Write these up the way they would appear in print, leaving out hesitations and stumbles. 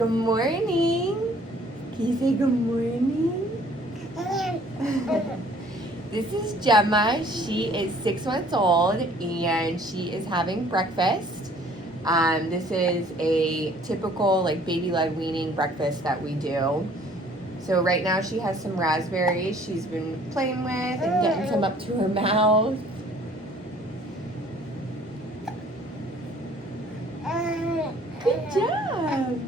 Good morning. Can you say good morning? This is Gemma. She is 6 months old and she is having breakfast. This is a typical like baby-led weaning breakfast that we do. So right now she has some raspberries she's been playing with and getting some up to her mouth. Good job.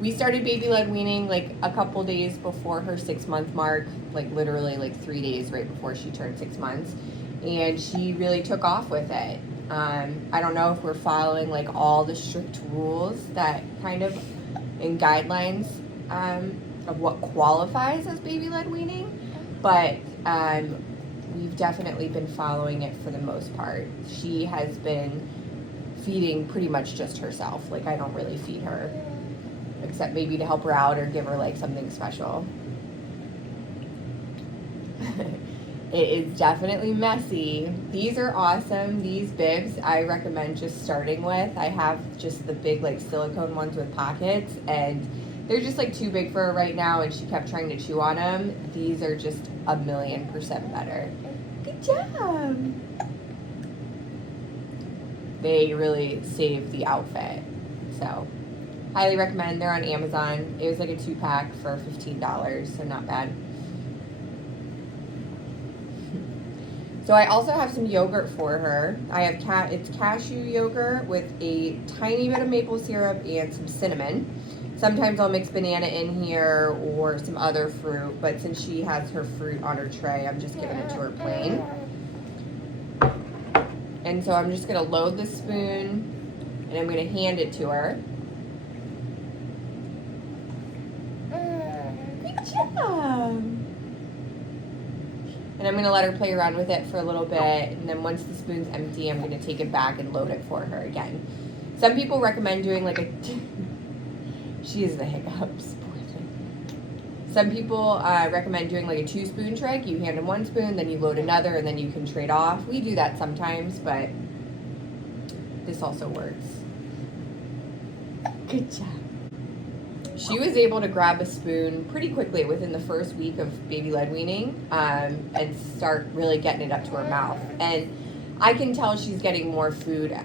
We started baby-led weaning like a couple days before her 6-month mark, like literally like 3 days right before she turned 6 months, and she really took off with it. I don't know if we're following like all the strict rules that kind of in guidelines of what qualifies as baby-led weaning, but we've definitely been following it for the most part. She has been feeding pretty much just herself. Like I don't really feed her, except maybe to help her out or give her like something special. It is definitely messy. These are awesome. These bibs I recommend just starting with. I have just the big like silicone ones with pockets, and they're just like too big for her right now, and she kept trying to chew on them. These are just 1,000,000% better. Good job. They really save the outfit. So highly recommend. They're on Amazon. It was like a 2-pack for $15, so not bad. So I also have some yogurt for her. I have it's cashew yogurt with a tiny bit of maple syrup and some cinnamon. Sometimes I'll mix banana in here or some other fruit, but since she has her fruit on her tray, I'm just giving it to her plain. And so I'm just gonna load the spoon and I'm gonna hand it to her. Good job. And I'm gonna let her play around with it for a little bit, and then once the spoon's empty, I'm gonna take it back and load it for her again. Some people recommend doing like a, she has the hiccups. Some people recommend doing like a 2-spoon trick. You hand them 1 spoon, then you load another, and then you can trade off. We do that sometimes, but this also works. Good job. She was able to grab a spoon pretty quickly within the first week of baby-led weaning and start really getting it up to her mouth. And I can tell she's getting more food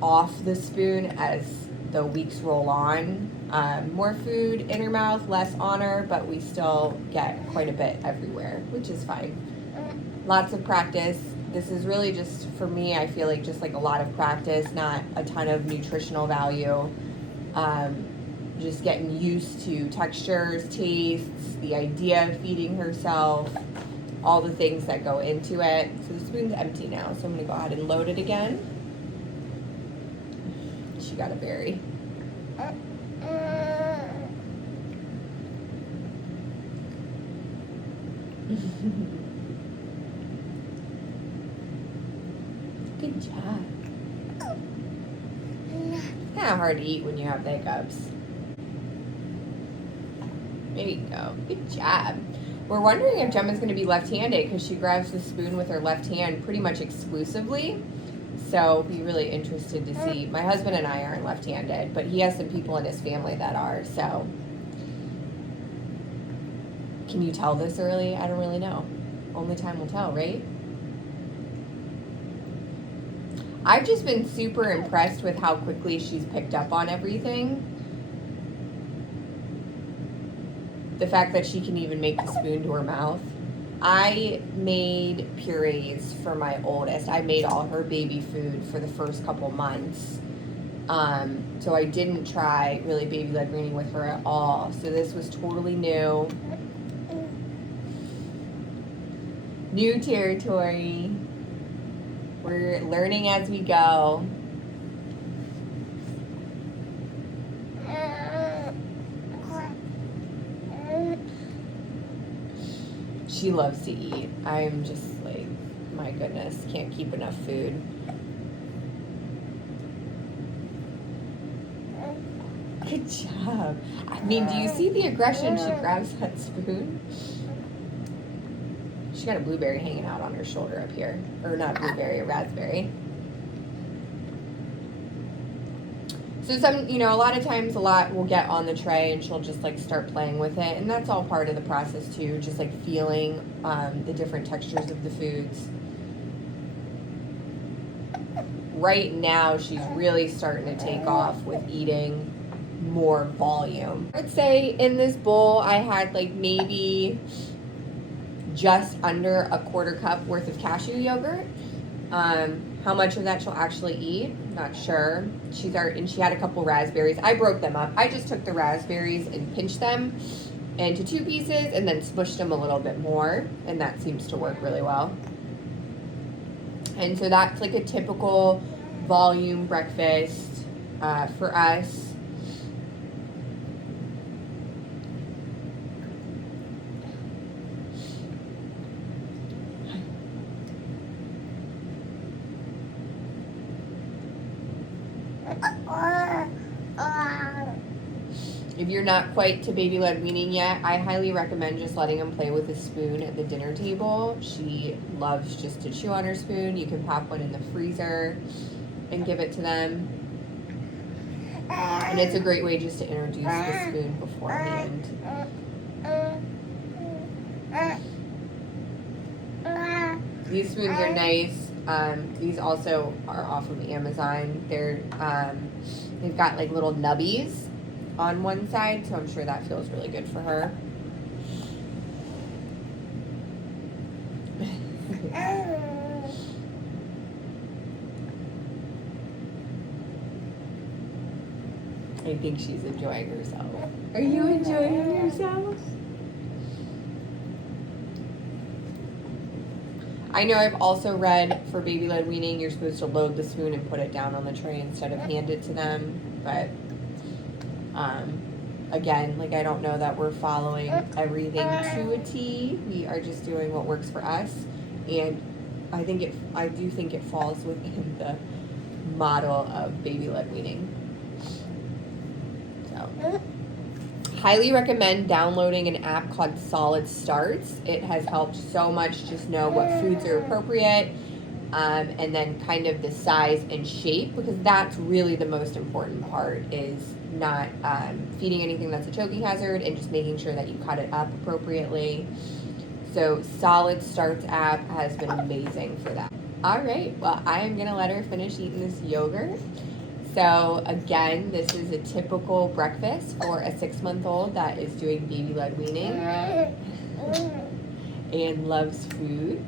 off the spoon as the weeks roll on. More food in her mouth, less on her, but we still get quite a bit everywhere, which is fine. Lots of practice. This is really just, for me, I feel like just like a lot of practice, not a ton of nutritional value. Just getting used to textures, tastes, the idea of feeding herself, all the things that go into it. So the spoon's empty now, so I'm gonna go ahead and load it again. She got a berry. Good job. It's kind of hard to eat when you have the hiccups. There you go. Good job. We're wondering if Gemma's going to be left-handed because she grabs the spoon with her left hand pretty much exclusively. So be really interested to see. My husband and I aren't left-handed, but he has some people in his family that are. So can you tell this early? I don't really know. Only time will tell, right? I've just been super impressed with how quickly she's picked up on everything. The fact that she can even make the spoon to her mouth. I made purees for my oldest. I made all her baby food for the first couple months. So I didn't try really baby-led weaning with her at all. So this was totally new. New territory. We're learning as we go. She loves to eat. I'm just like, my goodness, can't keep enough food. Good job. I mean, do you see the aggression? She grabs that spoon. She got a blueberry hanging out on her shoulder up here. Or not a blueberry, a raspberry. So some, you know, a lot of times a lot will get on the tray and she'll just like start playing with it, and that's all part of the process too, just like feeling the different textures of the foods. Right now she's really starting to take off with eating more volume. I'd say in this bowl I had like maybe just under a quarter cup worth of cashew yogurt. How much of that she'll actually eat, not sure. She had a couple raspberries. I broke them up. I just took the raspberries and pinched them into 2 pieces and then smushed them a little bit more, and that seems to work really well. And so that's like a typical volume breakfast for us. If you're not quite to baby-led weaning yet, I highly recommend just letting them play with a spoon at the dinner table. She loves just to chew on her spoon. You can pop one in the freezer and give it to them. And it's a great way just to introduce the spoon beforehand. These spoons are nice. These also are off of Amazon. They've got like little nubbies on one side, so I'm sure that feels really good for her. I think she's enjoying herself. Are you enjoying yourself? I know I've also read for baby-led weaning, you're supposed to load the spoon and put it down on the tray instead of hand it to them, but again, like I don't know that we're following everything to a T. We are just doing what works for us, and I do think it falls within the model of baby-led weaning. So, highly recommend downloading an app called Solid Starts. It has helped so much just know what foods are appropriate, and then kind of the size and shape, because that's really the most important part, is not feeding anything that's a choking hazard and just making sure that you cut it up appropriately. So Solid Starts app has been amazing for that. All right, well, I am gonna let her finish eating this yogurt. So again, this is a typical breakfast for a 6-month-old that is doing baby-led weaning and loves food.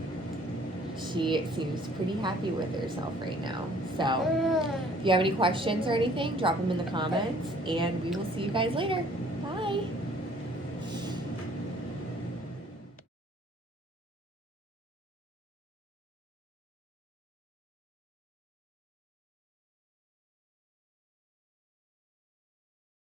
She seems pretty happy with herself right now. So if you have any questions or anything, drop them in the comments, and we will see you guys later. Bye.